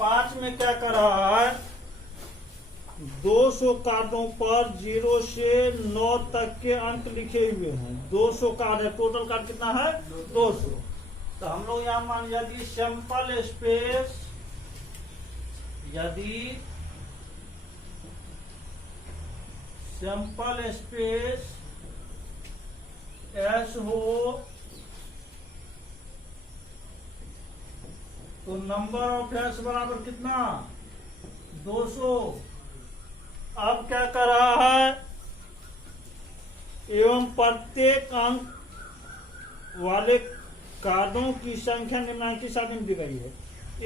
5 में क्या कर रहा है, 200 कार्डों पर 0 से 9 तक के अंक लिखे हुए हैं। 200 कार्ड है, टोटल कार्ड कितना है 200। तो हम लोग यहाँ मान, यदि सैंपल स्पेस, यदि सैंपल स्पेस एस हो तो नंबर ऑफ एस बराबर कितना 200। अब क्या कर रहा है, एवं प्रत्येक अंक वाले कार्डों की संख्या निम्नलिखित सारणी में दी गई है।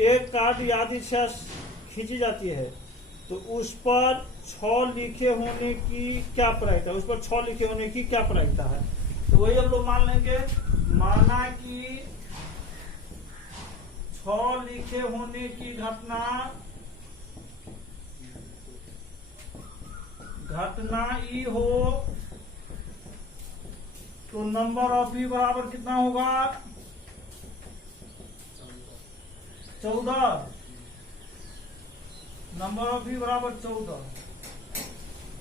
एक कार्ड यदि से खींची जाती है तो उस पर 6 लिखे होने की क्या प्रायिकता है, उस पर 6 लिखे होने की क्या प्रायिकता है। तो वही हम लोग मान लेंगे, माना कि 6 लिखे होने की घटना ई हो तो नंबर ऑफ ई बराबर कितना होगा 14। नंबर ऑफ ई बराबर 14।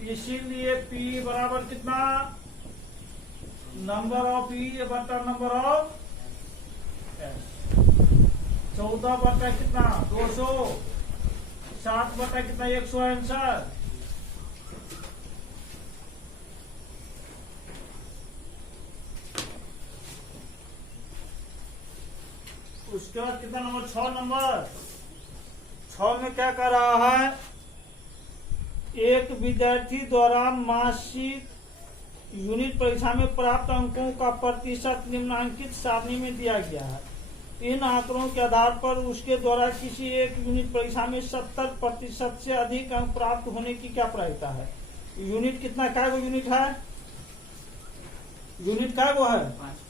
इसीलिए पी बराबर कितना, नंबर ऑफ ई बटा नंबर ऑफ एस। 14 बटा कितना 200, 7 बटा कितना 161। उसके बाद कितना नंबर 6 नंबर 6 में क्या कर रहा है, एक विद्यार्थी द्वारा मासिक यूनिट परीक्षा में प्राप्त अंकों का प्रतिशत निम्नलिखित सारणी में दिया गया है। इन आंकड़ों के आधार पर उसके द्वारा किसी एक यूनिट परीक्षा में 70% से अधिक अंक प्राप्त होने की क्या प्रायिकता है। यूनिट कितना, क्या वो यूनिट है, यूनिट क्या वो है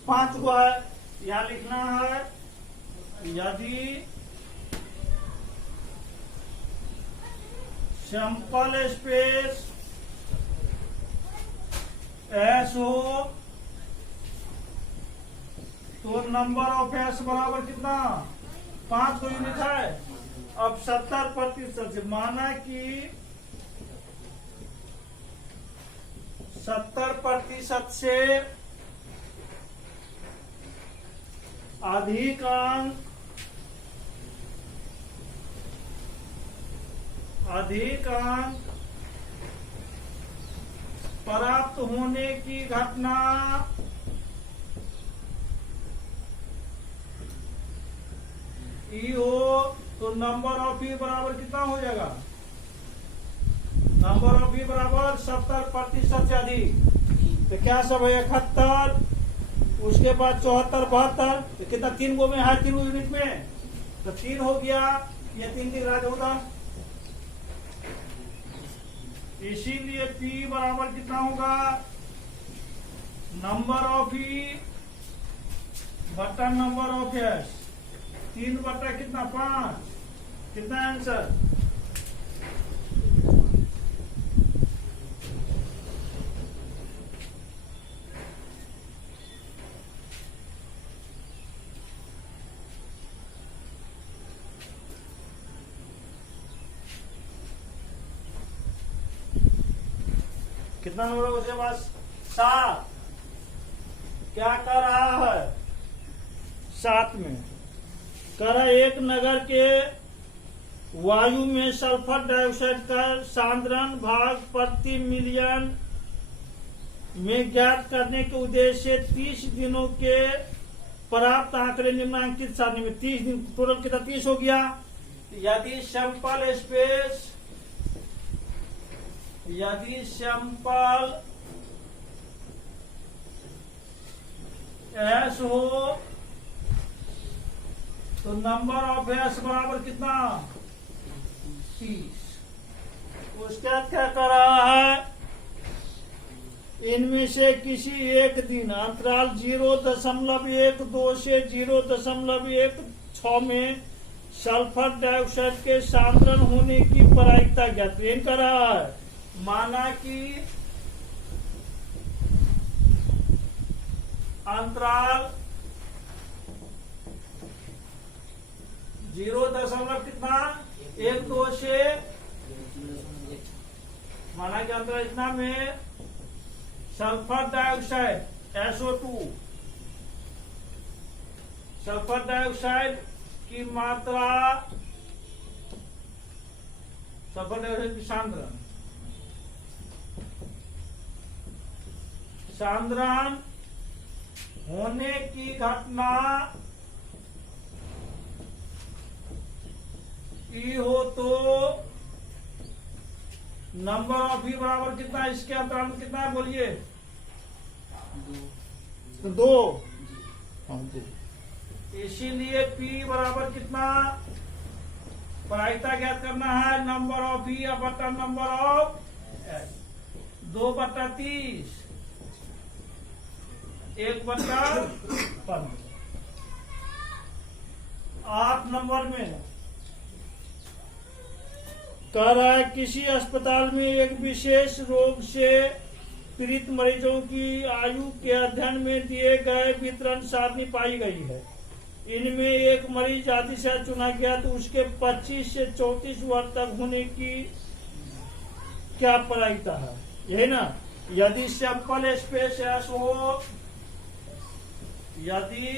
5 गो है। यहाँ लिखना है, यदि सैंपल स्पेस एस हो तो नंबर ऑफ एस बराबर कितना 5 को यूनिट है। अब 70% से, माना कि 70% से अधिक अंक प्राप्त होने की घटना ई हो तो नंबर ऑफ ई बराबर कितना हो जाएगा, नंबर ऑफ ई बराबर 70% से अधिक। तो क्या सब है 71, उसके बाद 74, 72, तो कितना 3 गो में है, 3 गो यूनिट में, तो 3 हो गया, ये 3 दिख रहा होगा। इसीलिए P बराबर कितना होगा, नंबर ऑफ ई बटा नंबर ऑफ एस। 3 बटा कितना 5, कितना आंसर, कितना नंबर उसके पास 7। क्या कर रहा है 7 में कर, एक नगर के वायु में सल्फर डाइऑक्साइड का सांद्रण भाग प्रति मिलियन में ज्ञात करने के उद्देश्य से 30 दिनों के प्राप्त आंकड़े निम्नलिखित सारणी में। 30 दिन टोटल कितना 30 हो गया। यदि सैंपल स्पेस, यदि सैंपल एस हो तो नंबर ऑफ एस बराबर कितना 30। उसके बाद क्या कर रहा है, इनमें से किसी एक दिन अंतराल 0.12 से 0.16 में सल्फर डाइऑक्साइड के सांद्रण होने की प्रायिकता ज्ञात कर रहा है। माना कि अंतराल 0 कितना एक दो से माना कि अंतरचना में sulphur dioxide SO2 sulphur dioxide की मात्रा सल्फर डाइऑक्साइड की सांद्रण होने की घटना ई हो तो नंबर ऑफ ई बराबर कितना, इसके अंतराल में कितना है बोलिए? तो दो। इसीलिए P बराबर कितना, प्रायिकता ज्ञात करना है नंबर ऑफ ई बटा नंबर ऑफ 2/30 1/15। 8 नंबर में कह रहा है किसी अस्पताल में एक विशेष रोग से पीड़ित मरीजों की आयु के अध्ययन में दिए गए वितरण सारणी पाई गई है। इनमें एक मरीज जाति से चुना गया तो उसके 25 से 34 वर्ष तक होने की क्या प्रायिकता है? यही ना। यदि सैंपल स्पेस S हो, यदि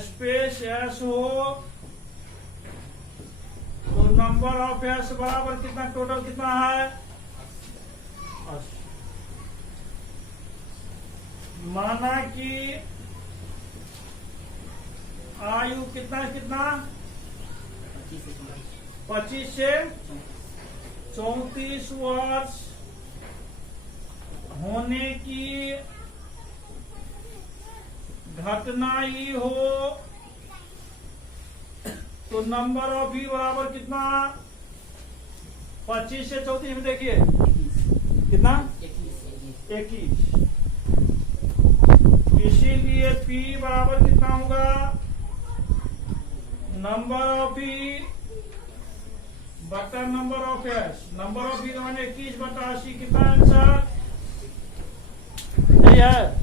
स्पेस S हो तो नंबर ऑफ S बराबर कितना, टोटल कितना है 80। माना कि आयु कितना कितना 25 से 34 वर्ष होने की घटना ही हो तो नंबर ऑफ ई बराबर कितना 25 से 34 में देखिए कितना 21। इसीलिए P बराबर कितना होगा नंबर ऑफ ई बटा number of S। Number of E का माने 21/80। कितना आंसर यही है।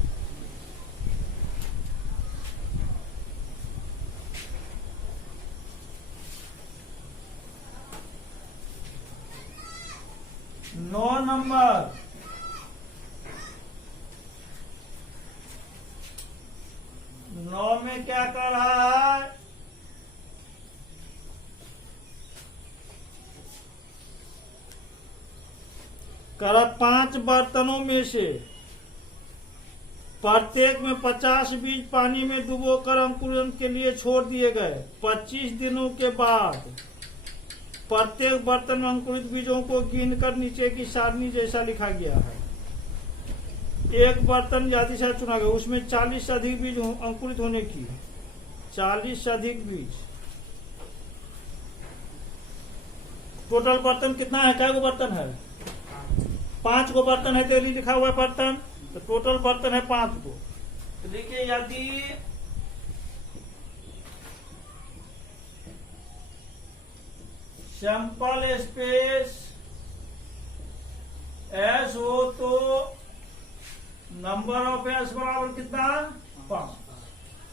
नौ नंबर में क्या कर रहा है, कर 5 बर्तनों में से प्रत्येक में 50 बीज पानी में डुबोकर अंकुरण के लिए छोड़ दिए गए। 25 दिनों के बाद प्रत्येक बर्तन में अंकुरित बीजों को गिनकर नीचे की सारणी जैसा लिखा गया है। एक बर्तन जाति से चुना गया, उसमें 40 से अधिक बीज अंकुरित होने की, 40 से अधिक बीज। टोटल बर्तन कितना है, क्या गो बर्तन है 5 गो बर्तन है, तेली लिखा हुआ है बर्तन, तो टोटल बर्तन है 5 गो। तो देखिए यदि सैंपल स्पेस S हो तो नंबर ऑफ S बराबर कितना 5।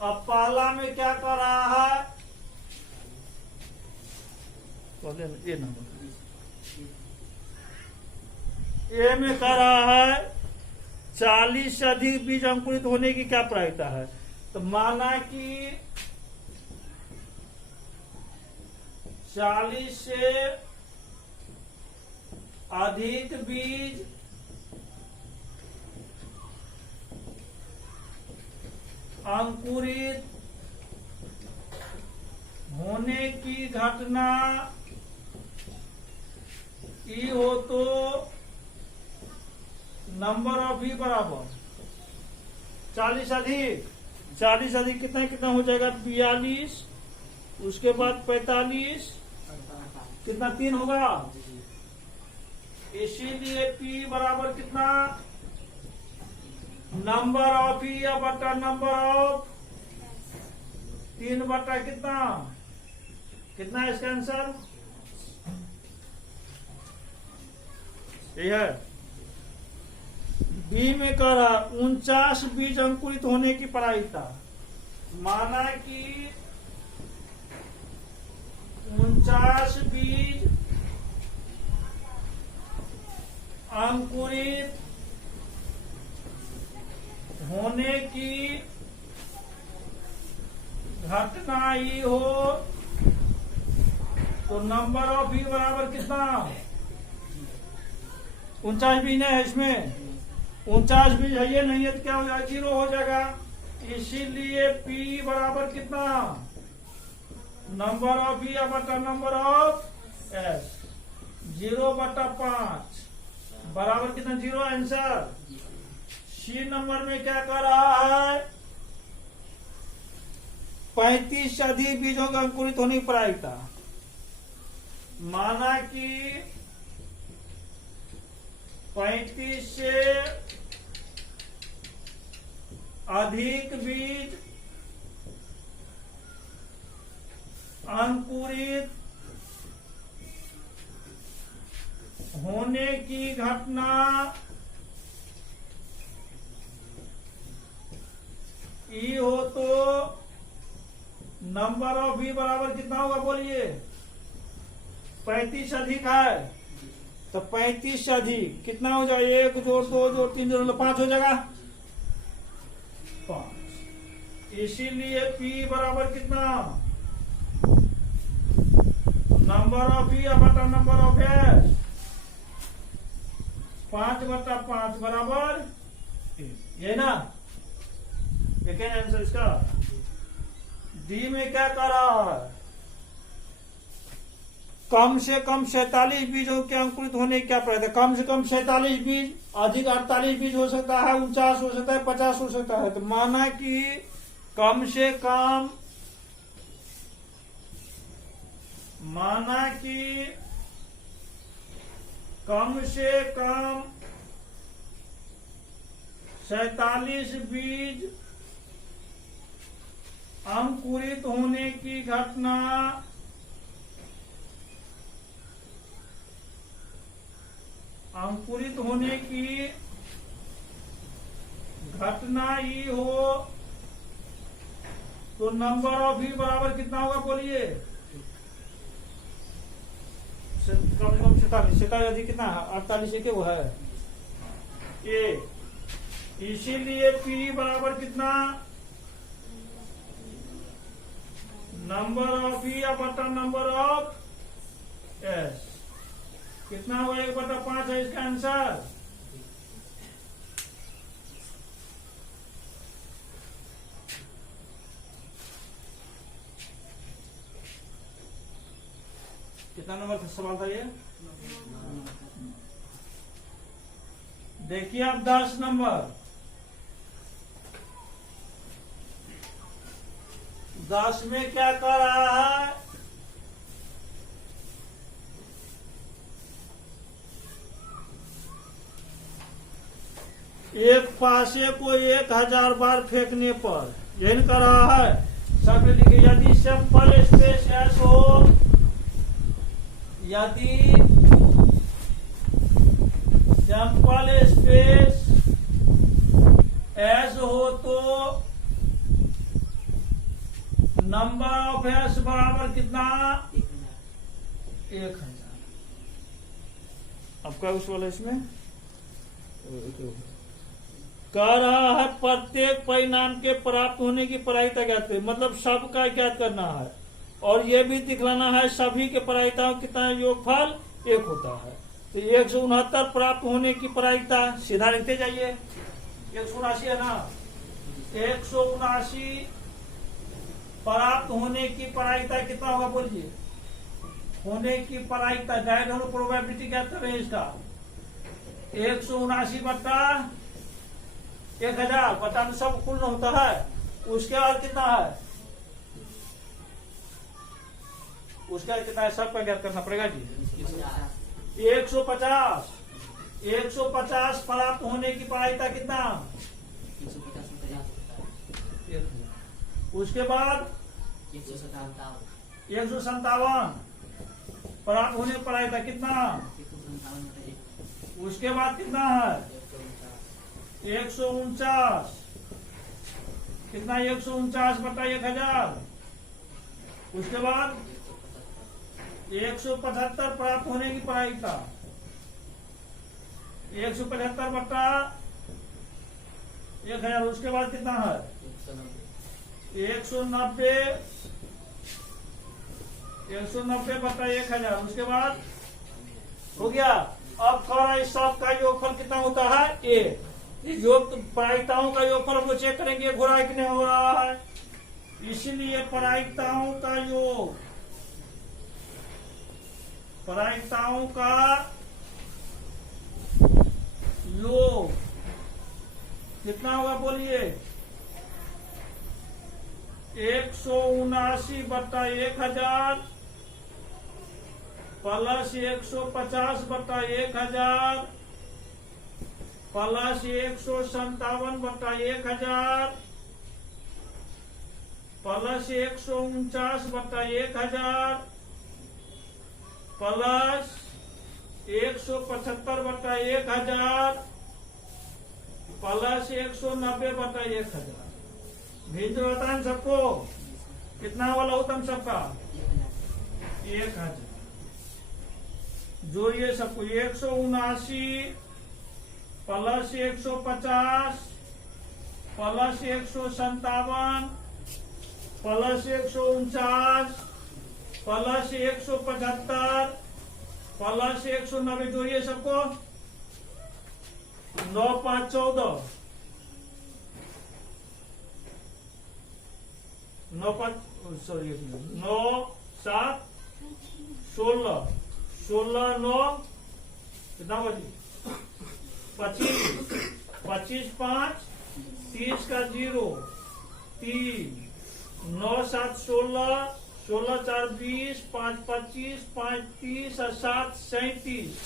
अब पहला में क्या कर रहा है, ए नंबर ए में कर रहा है 40 से अधिक बीज अंकुरित होने की क्या प्रायिकता है। तो माना कि 40 से अधिक बीज अंकुरित होने की घटना ई हो तो नंबर ऑफ ई बराबर 40 अधिक, 40 अधिक कितना कितना हो जाएगा 42, उसके बाद 45, कितना 3 होगा। इसीलिए P बराबर कितना नंबर ऑफ ई या बटा नंबर ऑफ 3 बटा कितना कितना है इसका आंसर यही है। बी में कह रहा 49 बीज अंकुरित होने की प्रायिकता, माना कि 49 बीज अंकुरित होने की घटना ही हो तो नंबर ऑफ बी बराबर कितना? 49 बीज है इसमें, 49 बीज है, ये नहीं है तो क्या हो जाएगा? 0 हो जाएगा। इसीलिए P बराबर कितना? नंबर ऑफ बी बटा नंबर ऑफ एस, 0/5 बराबर कितना? 0 आंसर। सी नंबर में क्या कर रहा है? 35 से अधिक बीजों का अंकुरित होने की प्रायिकता। माना कि 35 से अधिक बीज अंकुरित होने की घटना ई हो तो नंबर ऑफ बी बराबर कितना होगा? बोलिए। 35 अधिक है तो 35 से अधिक कितना हो जाएगा? 1 जोड़ 2 जोड़ 3 जोड़ 5 हो जाएगा, 5। इसीलिए P बराबर कितना? नंबर ऑफ बी बटा नंबर ऑफ एस, 5/5 बराबर ये ना, एक आंसर इसका। डी में क्या कर रहा है? कम से कम 47 बीजों के अंकुरित होने की क्या प्रायिकता? कम से कम 47 बीज, अधिक 48 बीज हो सकता है, 49 हो सकता है, 50 हो सकता है। तो माना कि कम से कम, माना कि कम से कम 47 बीज अंकुरित होने की घटना अंकुरित होने की घटना ही हो तो नंबर ऑफ बी बराबर कितना होगा? बोलिए। कम से कम 47 अधिक कितना है? 48 के वो है ए। इसीलिए P बराबर कितना? नंबर ऑफ बी बटा नंबर ऑफ एस, कितना हुआ? 1/5 है इसका आंसर। कितना नंबर का सवाल था ये? देखिए अब 10 नंबर। 10 में क्या कर रहा है? एक पासे को 1000 बार फेंकने पर यही कर रहा है। सब लिखिए, यदि सैंपल स्पेस एस हो, यदि सैंपल स्पेस एस हो तो नंबर ऑफ एस बराबर कितना? 1000। आपका उस वाला इसमें कह रहा है प्रत्येक परिणाम के प्राप्त होने की प्रायिकता ज्ञात करें, मतलब सबका ज्ञात करना है और ये भी दिखलाना है सभी के प्रायिकताओं कितना योगफल 1 होता है। तो 169 प्राप्त होने की प्रायिकता सीधा लिखते जाइए। 179 है ना, 179 प्राप्त होने की प्रायिकता कितना होगा? बोलिए। होने की प्रायिकता डायरेक्ट हम प्रोबेबिलिटी ज्ञात कर रहे हैं इसका। 179 बटा 1000 बटा सब कुल होता है। उसके बाद कितना है? उसके बाद कितना है? सबका ज्ञात करना पड़ेगा जी। 150 150 प्राप्त होने की प्रायिकता कितना? 150। उसके बाद 157 प्राप्त होने की प्रायिकता कितना? उसके बाद कितना है? 149 कितना 149 बटा 1000। उसके बाद 175 प्राप्त होने की प्रायिकता 175 बटा 1000। उसके बाद कितना है 190 बटा 1000। उसके बाद हो गया। अब कर इस सब का योगफल कितना होता है 1। इस योग प्रायिकताओं का योगफल हम लोग चेक करेंगे हो रहा है कि नहीं हो रहा है। इसलिए प्रायिकताओं का योग कितना होगा बोलिए 179 बटा 1000 प्लस 150 बटा 1000 प्लस 157 बटा 1000 प्लस 149 बटा 1000 प्लस 175 बटा 1000 प्लस 190 बटा 1000। भिन्न होता है सबको कितना वाला होता है सबका 1000। जोड़िए सबको 179 plus 150 plus 157 plus 149 plus 175 plus 190। जोड़िए सबको 9 5 14 9 5 सॉरी 9 7 16 16 9 कितना बजी 25 25 5 30 का 0 3 9 7 16 16 4 20 5 25 5 30 और 7 37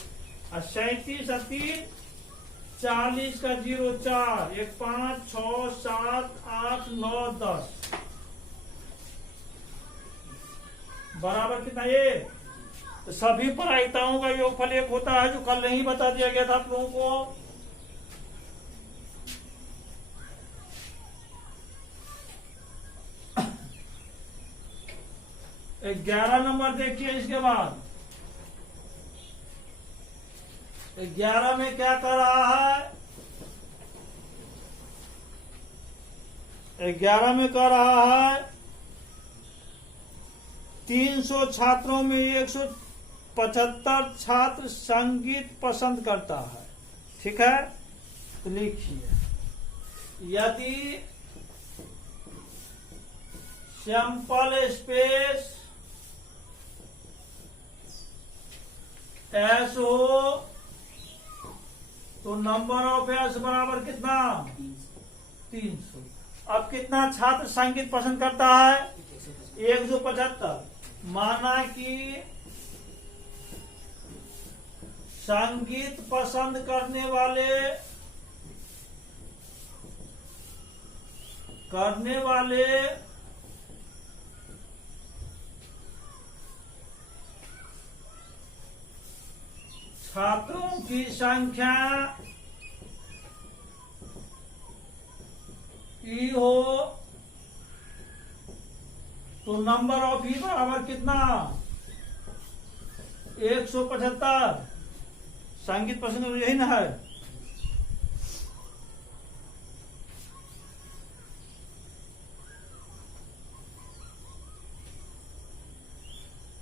और 37 और 3 40 का 0 4 1 5 6 7 8 9 10 बराबर कितना ये। तो सभी प्रायिकताओं का योगफल 1 होता है जो कल नहीं बता दिया गया था आप लोगों को। एक 11 नंबर देखिए। इसके बाद 11 में क्या कर रहा है 11 में कर रहा है 300 छात्रों में 175 छात्र संगीत पसंद करता है। ठीक है तो लिखिए यदि सैंपल स्पेस एस हो तो नंबर ऑफ एस बराबर कितना 300। अब कितना छात्र संगीत पसंद करता है 175। माना कि संगीत पसंद करने वाले छात्रों की संख्या ई हो तो नंबर ऑफ ई बराबर कितना 175। संगीत पसंद यही ना है।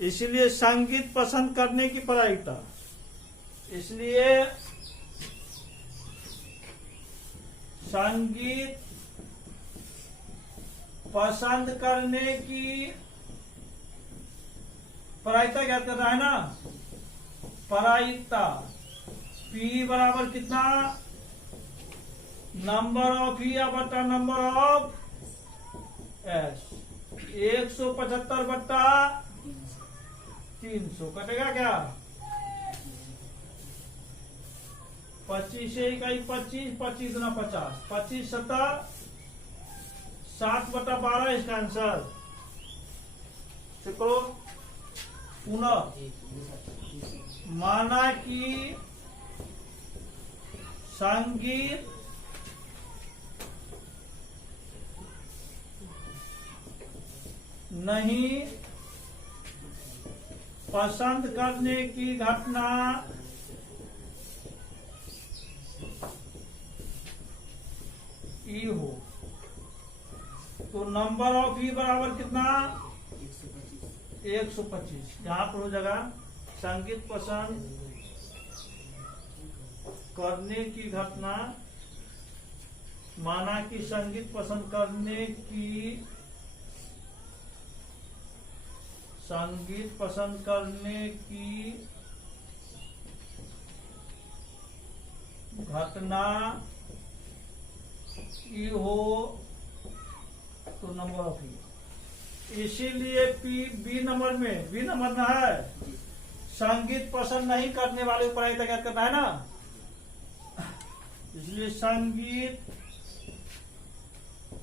इसलिए संगीत पसंद करने की प्रायिकता इसलिए संगीत पसंद करने की प्रायिकता क्या कर रहा है ना प्रायिकता P बराबर कितना नंबर ऑफ ई बटा नंबर ऑफ एस 175 बट्टा 300 कटेगा क्या 25 से इकाई 25 25 गुना 50 25 7 7 बटा 12 इसका आंसर। करो पुनः माना कि संगीत नहीं पसंद करने की घटना ई हो, तो नंबर ऑफ ई बराबर कितना? 125। यहां पर हो जाएगा संगीत पसंद करने की घटना, माना कि संगीत पसंद करने की घटना ई हो तो नंबर ऑफ ई। इसीलिए बी नंबर ना है, संगीत पसंद नहीं करने वाले को क्या करना है ना, इसलिए संगीत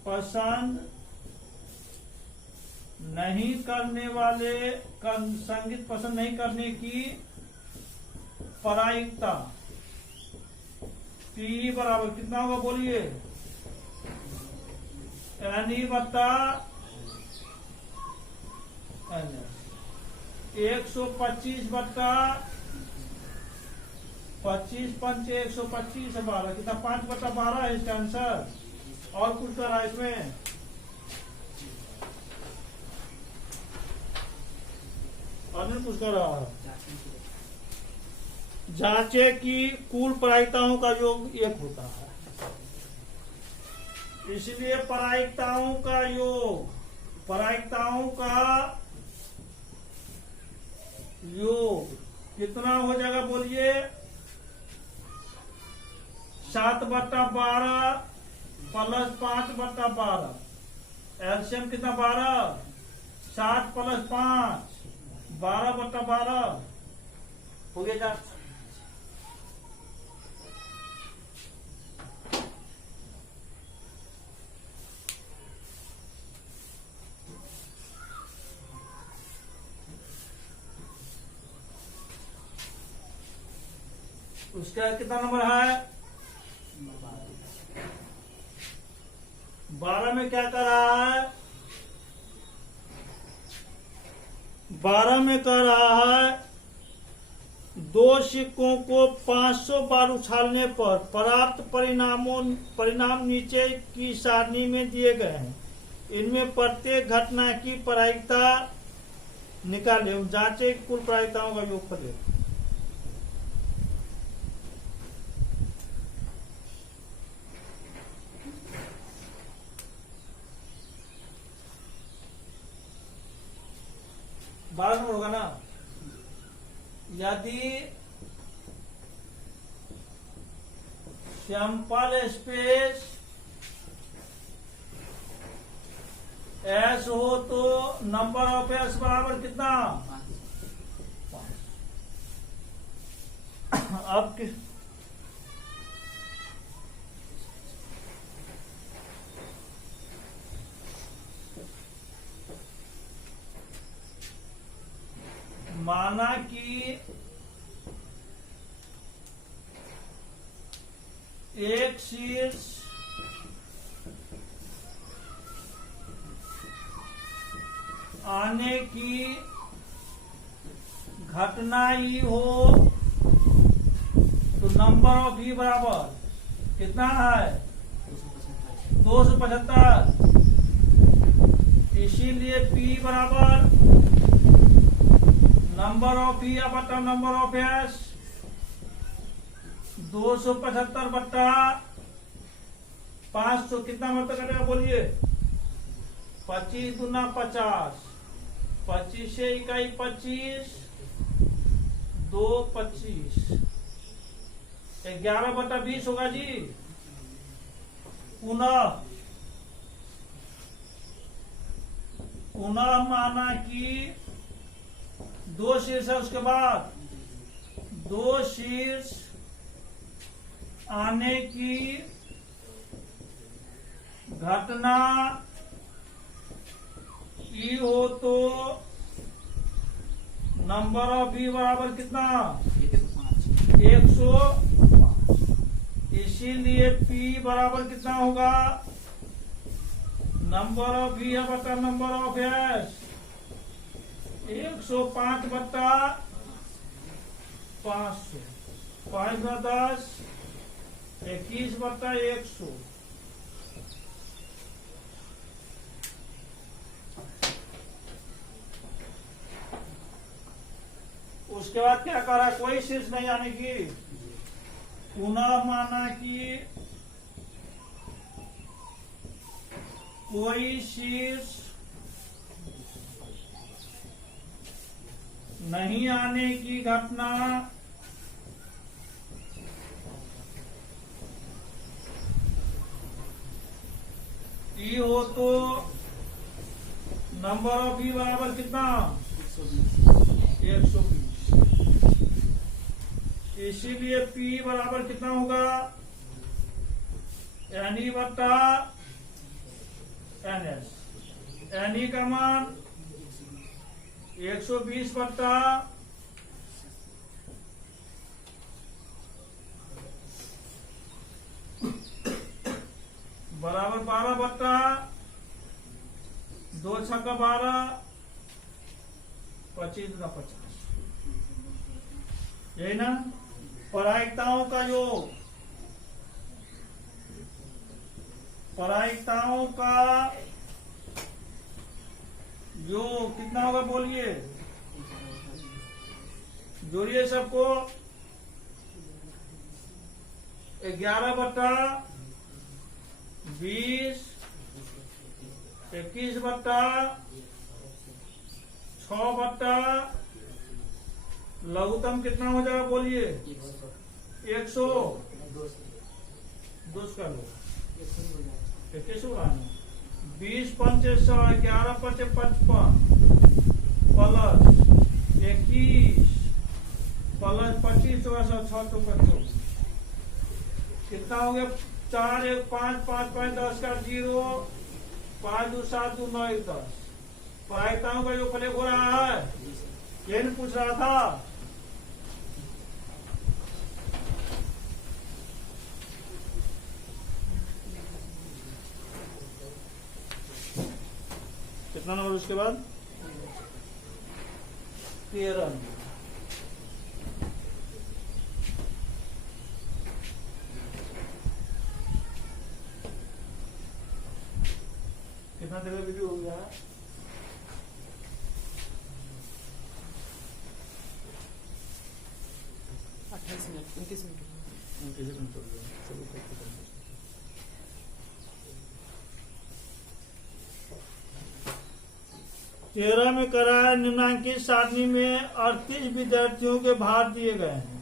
पसंद नहीं करने वाले संगीत पसंद नहीं करने की प्रायिकता पी बराबर कितना होगा बोलिए? यानी बता 125 बटा 25 पंच 125 है 12, कितना 5 बटा 12 है इसका आंसर। और कुछ करा इसमें? और कुछ करा? जांचे कि कुल प्रायिकताओं का योग 1 होता है, इसलिए प्रायिकताओं का योग कितना हो जाएगा बोलिए? 7 बटा 12 प्लस 5 बटा 12, एलसीएम कितना 12, 7 प्लस 5 12 बटा 12 हो गया जा। उसका कितना नंबर है? 12 में क्या कर रहा है? 12 में कर रहा है 2 सिक्कों को 500 बार उछालने पर प्राप्त परिणाम नीचे की सारणी में दिए गए हैं। इनमें प्रत्येक घटना की प्रायिकता निकाले, जांचे कुल प्रायिकताओं का योग करें। बारह नंबर होगा ना? यदि सैंपल स्पेस एस हो तो नंबर ऑफ एस बराबर कितना? 5। अब माना कि एक शीर्ष आने की घटना ही हो तो नंबर ऑफ ई बराबर कितना है? 275। इसीलिए पी बराबर नंबर ऑफ ई बटा नंबर ऑफ एस 275 बट्टा 500 कितना मतलब करेगा बोलिए? 25 दूना 50, 25 से इकाई 25, 2 25, 11 बटा 20 होगा जी। पुनः माना कि 2 शीर्ष है, उसके बाद 2 शीर्ष आने की घटना ई हो तो नंबर ऑफ ई बराबर कितना? 105। इसीलिए पी बराबर कितना होगा? नंबर ऑफ ई बटा नंबर ऑफ एस 105 बट्टा 500, 5 का 10, 21 बट्टा 100। उसके बाद क्या करा, कोई शीर्ष नहीं आने की, पुनः माना कि कोई शीर्ष नहीं आने की घटना ई हो तो नंबर ऑफ ई बराबर कितना, 120। इसीलिए P बराबर कितना होगा, NE बट्टा NS। NE का मान 120 बट्टा बराबर 12 बट्टा 2 छक्का 12, 25 का 50। यही ना प्रायिकताओं का योग, प्रायिकताओं का योग कितना होगा बोलिए, जोड़िए सबको, 11 बट्टा 20, 21 बट्टा 6 बट्टा लघुत्तम कितना हो जाएगा बोलिए, 100, 2 कर लो, 20 पंचे 100, 11 पंचे 55 प्लस 21 प्लस 25 तो 6 तो 25 कितना हो गया, 4 1 5 5 5 10 का 0, 5 2 7 2 9 1 10। प्रायिकताओं का जो फलक हो रहा है, यही पूछ रहा था। कितना नंबर उसके बाद, 13। कितना देर वीडियो हो गया है, 28 मिनट 29 मिनट। 29 मिनट हो गया। चलो 13 में करार निम्नांकित सारणी में 38 विद्यार्थियों के भार दिए गए हैं।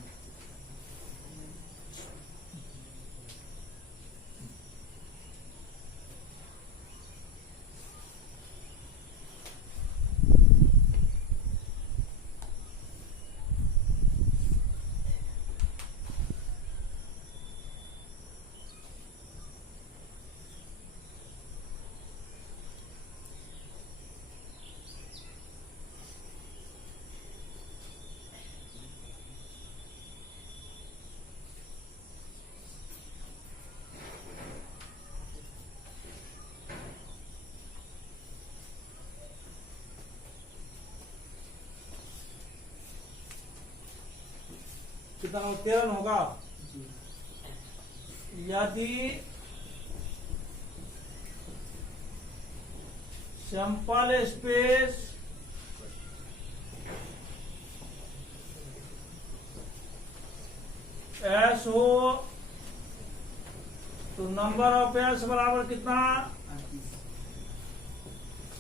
कितना 13 होगा। यदि सैंपल स्पेस एस हो तो नंबर ऑफ एस बराबर कितना,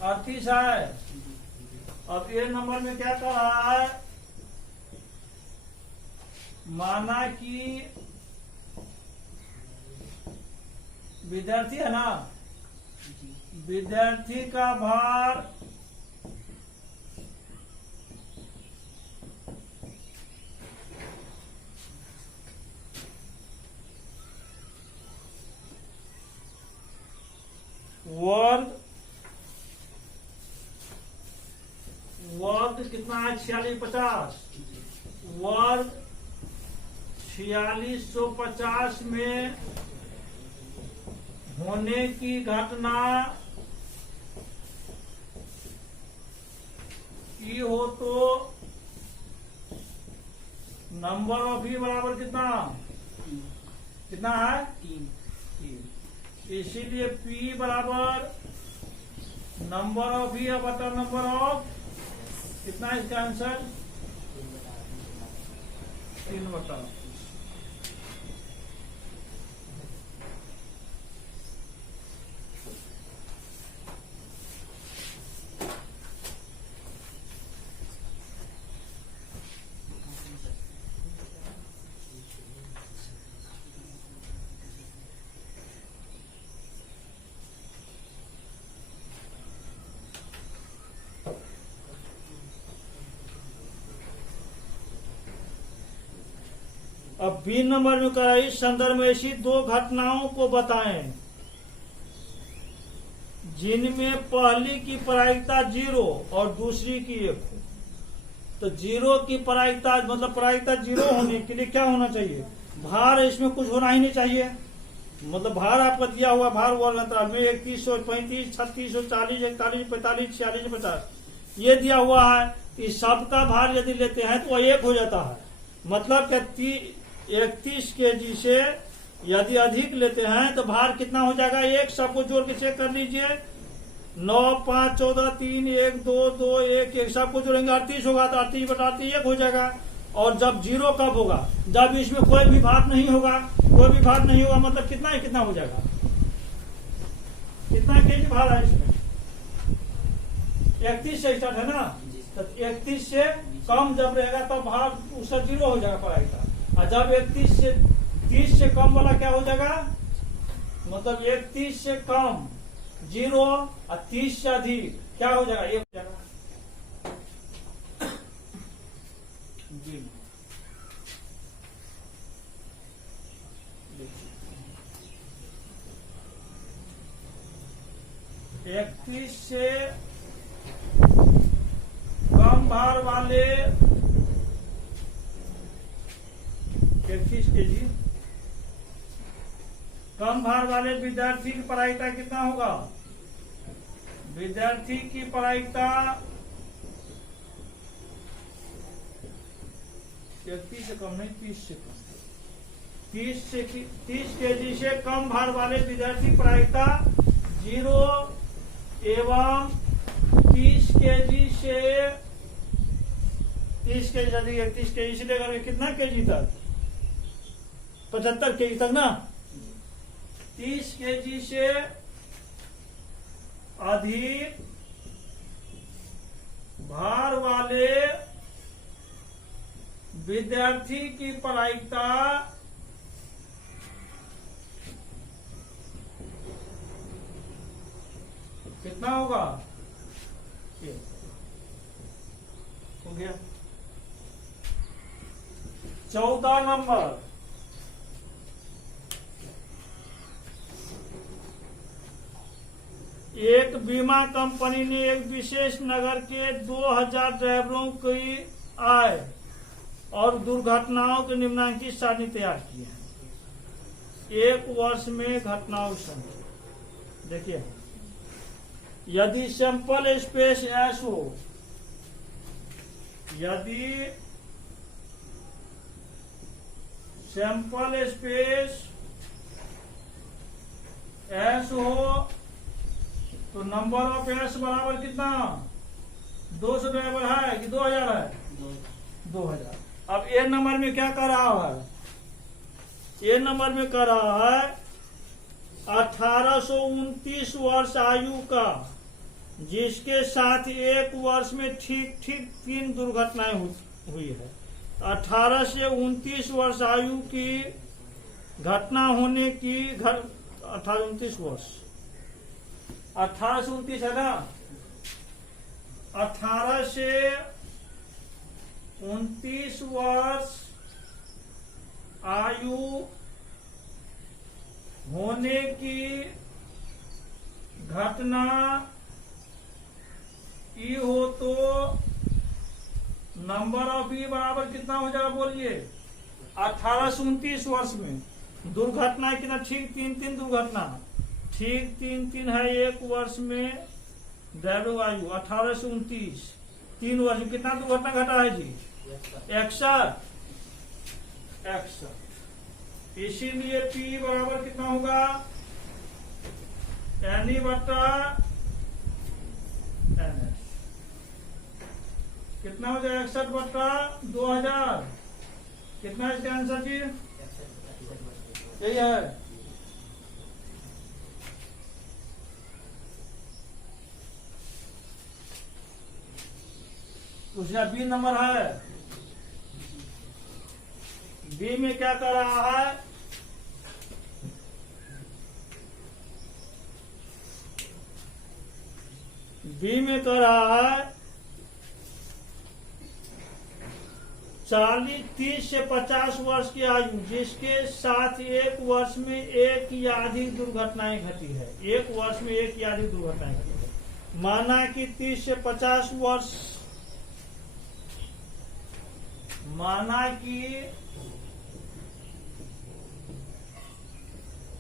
38 है। अब ये नंबर में क्या कर रहा है, माना कि विद्यार्थी है ना, विद्यार्थी का भार वर्ग कितना है, 4650 वर्ग 4650 में होने की घटना ई हो तो नंबर ऑफ ई बराबर कितना कितना है 3। इसीलिए P बराबर नंबर ऑफ ई बटा नंबर ऑफ कितना है इसका आंसर 3/। अब बी नंबर में कहा इस संदर्भ में ऐसी दो घटनाओं को बताएं जिनमें पहली की प्रायिकता 0 और दूसरी की 1 हो। तो 0 की प्रायिकता मतलब प्रायिकता 0 होने के लिए क्या होना चाहिए भार इसमें कुछ होना ही नहीं चाहिए। मतलब भार आपका दिया हुआ भार वर्ग अंतराल में 3135 3640 41 45 46 50 ये दिया हुआ है। इस सबका भार यदि लेते हैं तो 1 हो जाता है। मतलब कि 31 kg से यदि अधिक लेते हैं तो भार कितना हो जाएगा 1। सबको जोड़ के चेक कर लीजिए 9 5 14 3 1 2 2 1 1 सबको जोड़ेंगे 38 होगा तो 38/38 1 हो जाएगा। और जब 0 कब होगा जब इसमें कोई भी भार नहीं होगा। कोई भी भार नहीं होगा मतलब कितना ही कितना हो जाएगा कितना kg भार है इसमें 31 से स्टार्ट है ना। तो 31 से कम जब रहेगा तब तो भार उसका 0 हो जाएगा प्रायिकता। और जब 31 से 30 से कम वाला क्या हो जाएगा मतलब 31 से कम 0 और 30 से अधिक क्या हो जाएगा 1 हो जाएगा। जी 31 से कम भार वाले 31 kg कम भार वाले विद्यार्थी की प्रायिकता कितना होगा। विद्यार्थी की प्रायिकता 31 से कम नहीं 30 से कम 30 kg से कम भार वाले विद्यार्थी प्रायिकता 0 एवं 30 kg से 30 kg अधिक 31 kg से लेकर कितना kg तक 75 kg तक ना 30 kg से अधिक भार वाले विद्यार्थी की प्रायिकता कितना होगा ये हो गया। 14 नंबर एक बीमा कंपनी ने एक विशेष नगर के 2000 ड्राइवरों की आय और दुर्घटनाओं के निम्नांकित सारणी तैयार की है। एक वर्ष में घटनाओं की संख्या देखिए यदि सैंपल स्पेस एस हो यदि सैंपल स्पेस एस हो तो नंबर ऑफ एस बराबर कितना 200 ड्राइवर है कि 2000 है 2000। अब ए नंबर में क्या कर रहा है ए नंबर में कर रहा है 1829 वर्ष आयु का जिसके साथ एक वर्ष में ठीक ठीक 3 दुर्घटनाएं हुई है। 18 से 29 वर्ष आयु की घटना होने की 18-29 वर्ष 18 से 29 है ना 18 से 29 वर्ष आयु होने की घटना ई हो तो नंबर ऑफ ई बराबर कितना हो जाएगा बोलिए 18 से 29 वर्ष में दुर्घटना कितना ठीक 3 दुर्घटना ठीक 3 है एक वर्ष में ड्राइविंग आयु 18 से 29 3 वर्ष में कितना दुर्घटना घटा है जी? 61। इसीलिए P बराबर कितना होगा? NE बटा NS। कितना हो जाएगा? 61 बटा 2000। कितना है इसका आंसर जी? यही है। दूसरा बी नंबर है। बी में क्या कर रहा है? बी में कर रहा है 30 से 50 वर्ष की आयु जिसके साथ एक वर्ष में एक या अधिक दुर्घटनाएं घटी है। एक वर्ष में एक या अधिक दुर्घटनाएं घटी है। माना कि 30 से 50 वर्ष, माना कि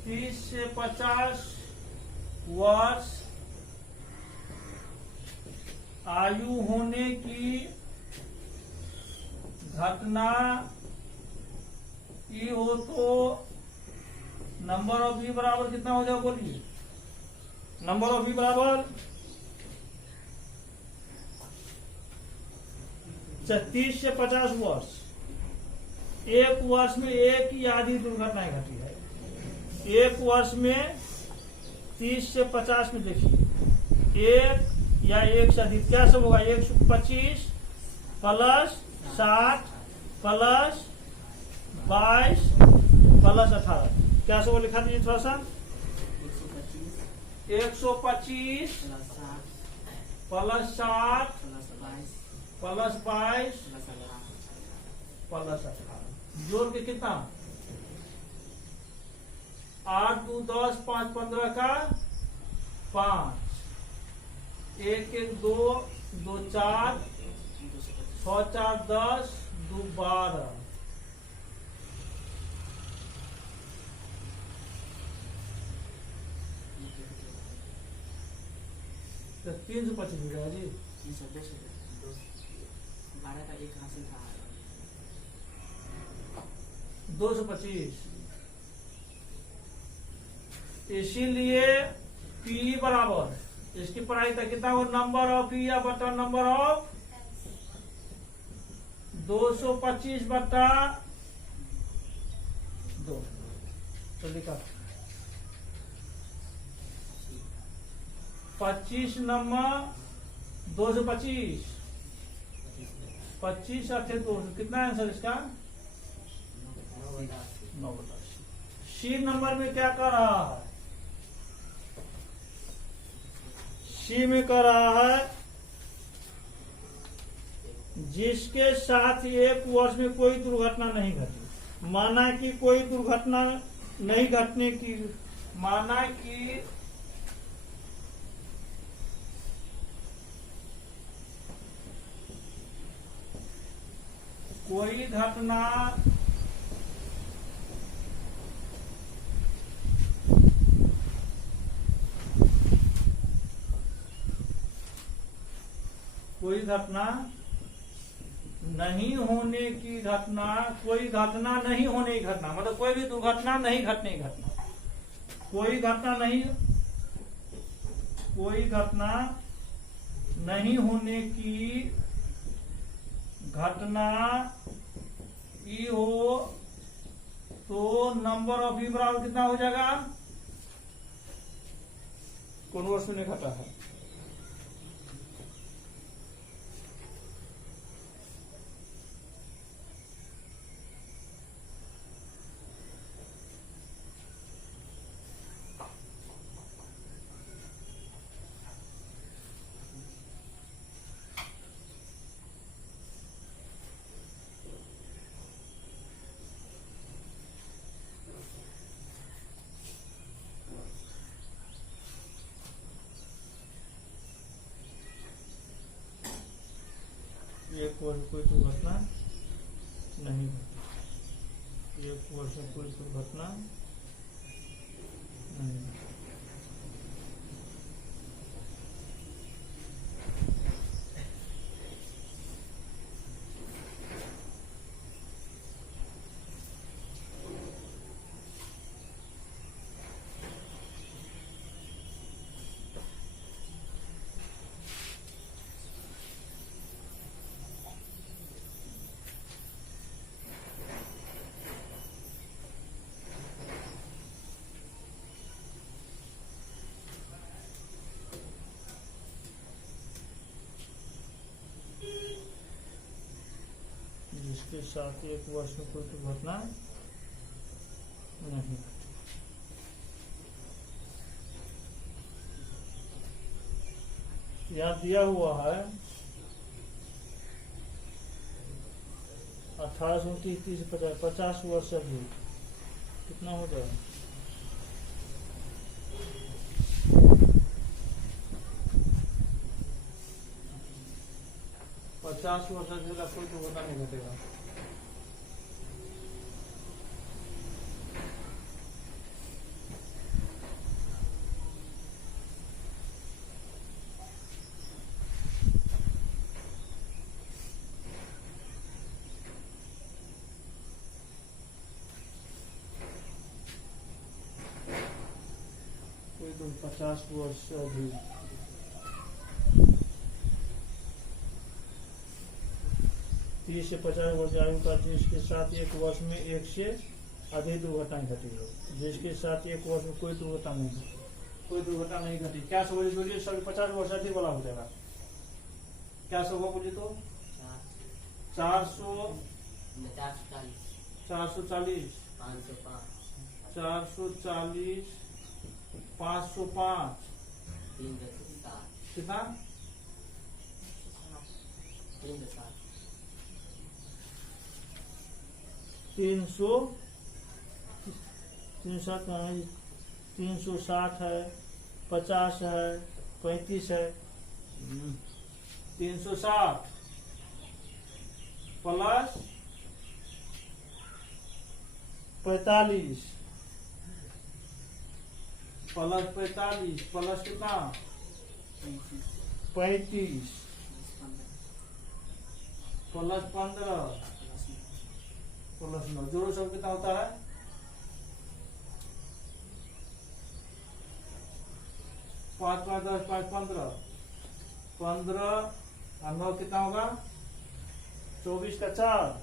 30 से 50 वर्ष आयु होने की घटना की हो तो नंबर ऑफ बी बराबर कितना हो जाएगा? बोलिए। नंबर ऑफ बी बराबर 30 से 50 वर्ष, एक वर्ष में एक या अधिक दुर्घटनाएं घटी है। एक वर्ष में 30 से 50 में देखिए एक या एक से अधिक क्या सब होगा? 125 प्लस 60 प्लस 22 प्लस 18 क्या सब लिखा दीजिए थोड़ा सा। 125 प्लस 60 प्लस 22 प्लस 18 जोड़ के कितना? 8 2 10 5 15 का 5, 1 1 2 2 4 6 4 10 2 12 तो 325 हो गया जी। 12 का एक हासिल था 225। इसीलिए P बराबर इसकी पढ़ाई तक कितना हो? नंबर ऑफ P या बटा नंबर ऑफ 225 बटा 2। तो लिखा 25 नंबर 225 25 अठे 200 कितना आंसर इसका? 9 बटा। सी नंबर में क्या कर रहा है? सी में कर रहा है जिसके साथ एक वर्ष में कोई दुर्घटना नहीं घटी। माना कि कोई दुर्घटना नहीं घटने की, माना कि कोई घटना नहीं होने की घटना, कोई घटना नहीं होने की घटना मतलब कोई भी दुर्घटना नहीं घटने की घटना, कोई घटना नहीं होने की घटना ई हो तो नंबर ऑफ ई बराबर कितना हो जाएगा? कौन वर्ष में घटा है? एक वर्ष कोई दुर्घटना नहीं घटी, एक वर्ष में कोई दुर्घटना नहीं घटी। जिसके साथ एक वर्ष में कोई दुर्घटना नहीं घटी। यहाँ दिया हुआ है 1830 50 वर्ष अभी कितना हो जाए? पचास वर्ष से कोई दुर्घटना नहीं घटेगा। कोई तो 50 वर्ष अभी 30 से 50 वर्ष आयु का जिसके साथ एक वर्ष में एक से अधिक दुर्घटनाएं घटी हो, जिसके साथ एक वर्ष में कोई दुर्घटना नहीं घटी। क्या समझ बोलिए? सभी 50 वर्ष अधिक वाला हो जाएगा। क्या सब बोलिए तो 440 440 505 कितना 360 है, 50 है, 35 है। 360 प्लस 45 प्लस कितना 35 प्लस 15 प्लस 9 जोड़ो सब कितना होता है? 5 5 10 5 15 15 और 9 कितना होगा? 24 का 4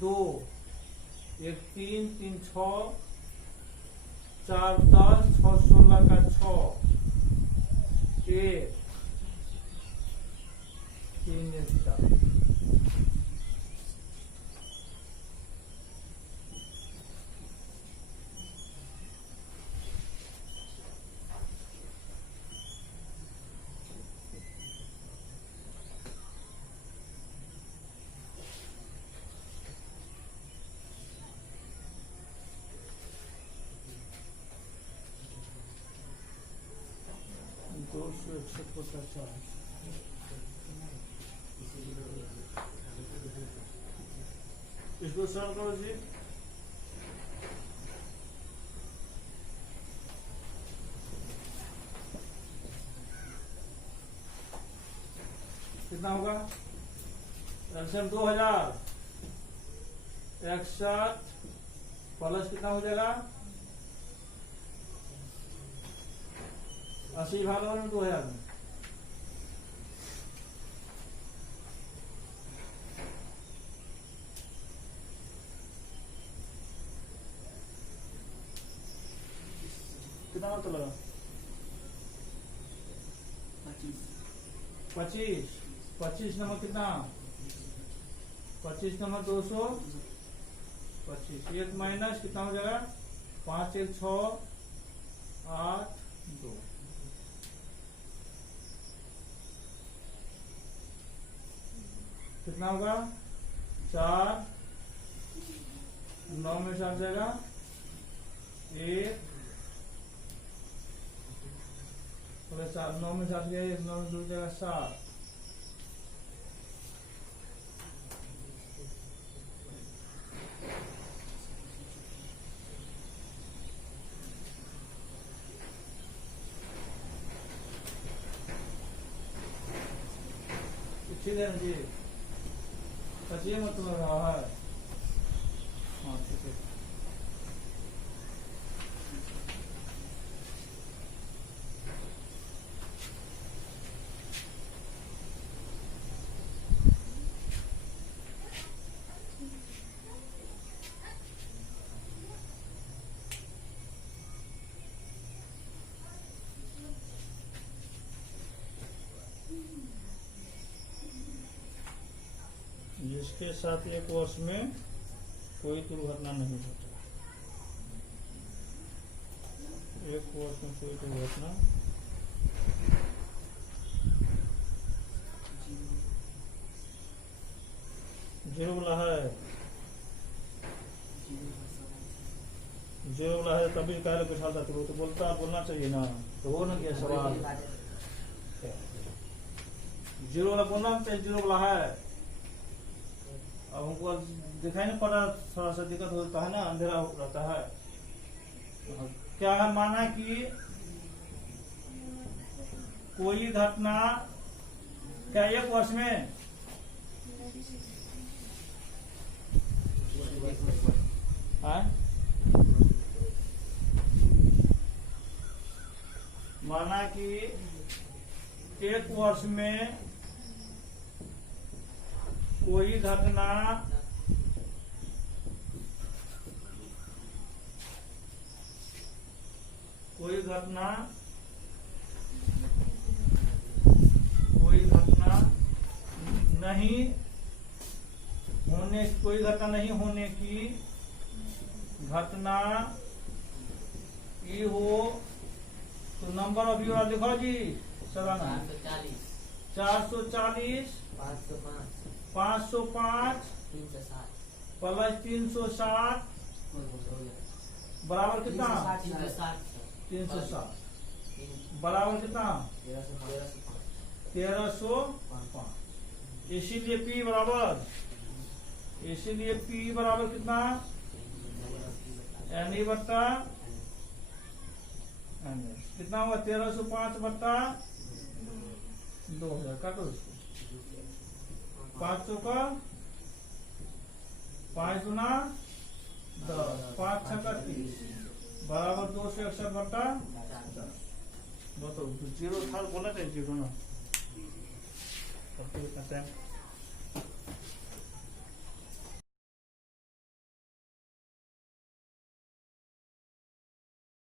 2 1 3 3 6 4 10 6 16 का 6 1 3 1 4 261 इसको सरल करो जी। कितना होगा? एलसीएम 2061 प्लस कितना हो जाएगा? 80 भाग में 2000 में कितना होता लगा? 25 25 नंबर कितना? 25 नंबर 225 1 माइनस कितना हो जाएगा? 5 1 6 8 2 कितना होगा? 4 9 में से आ जाएगा 1 4 9 में साथ गया 1 9 में जुड़ जाएगा 7 ठीक है जी। सचिए मत लग रहा है। हाँ ठीक है। जिसके साथ एक वर्ष में कोई दुर्घटना नहीं घटा। एक वर्ष में कोई दुर्घटना जीरो वाला है, जीरो वाला है तभी कह कुछ हालता तो बोलना चाहिए ना, तो हो ना क्या सवाल। जीरो वाला बोलना चाहिए, जीरो वाला है। अब हमको दिखाई नहीं पड़ा, थोड़ा सा दिक्कत होता है ना, अंधेरा रहता है। क्या है, माना कि कोई घटना क्या एक वर्ष में माना कि एक वर्ष में कोई घटना नहीं होने की घटना ये हो तो नंबर ऑफ यूर लिखो जी। सलाना 440 505 प्लस 360 बराबर कितना 360 बराबर कितना 1305। इसीलिए P बराबर कितना NE बट्टा कितना हुआ 1305 बट्टा 2000। काटो इसको, 500 का 5 गुना 10, 5 6 का 30 बराबर 261 बट्टा 10। बताओ जीरो था बोला था, जीरो ना।